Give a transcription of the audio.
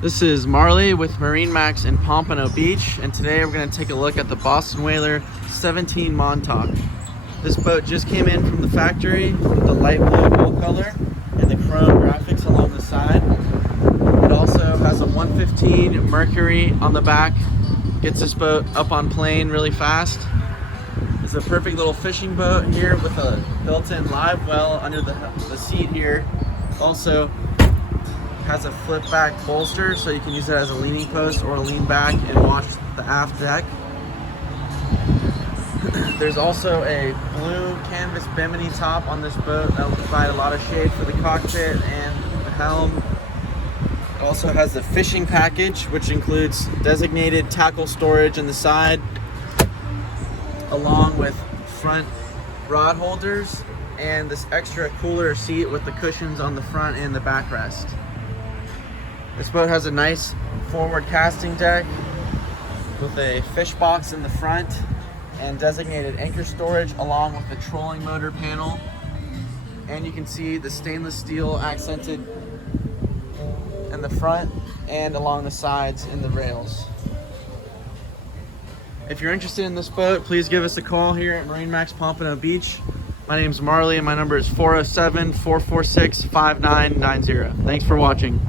This is Marley with MarineMax in Pompano Beach, and today we're going to take a look at the Boston Whaler 17 Montauk. This boat just came in from the factory with the light blue hull color and the chrome graphics along the side. It also has a 115 Mercury on the back, gets this boat up on plane really fast. It's a perfect little fishing boat here with a built-in live well under the seat here. Also has a flip back bolster, so you can use it as a leaning post or a lean back and watch the aft deck. There's also a blue canvas bimini top on this boat that will provide a lot of shade for the cockpit and the helm. It also has the fishing package, which includes designated tackle storage in the side, along with front rod holders and this extra cooler seat with the cushions on the front and the backrest. This boat has a nice forward casting deck with a fish box in the front and designated anchor storage along with the trolling motor panel. And you can see the stainless steel accented in the front and along the sides in the rails. If you're interested in this boat, please give us a call here at MarineMax Pompano Beach. My name is Marley and my number is 407-446-5990. Thanks for watching.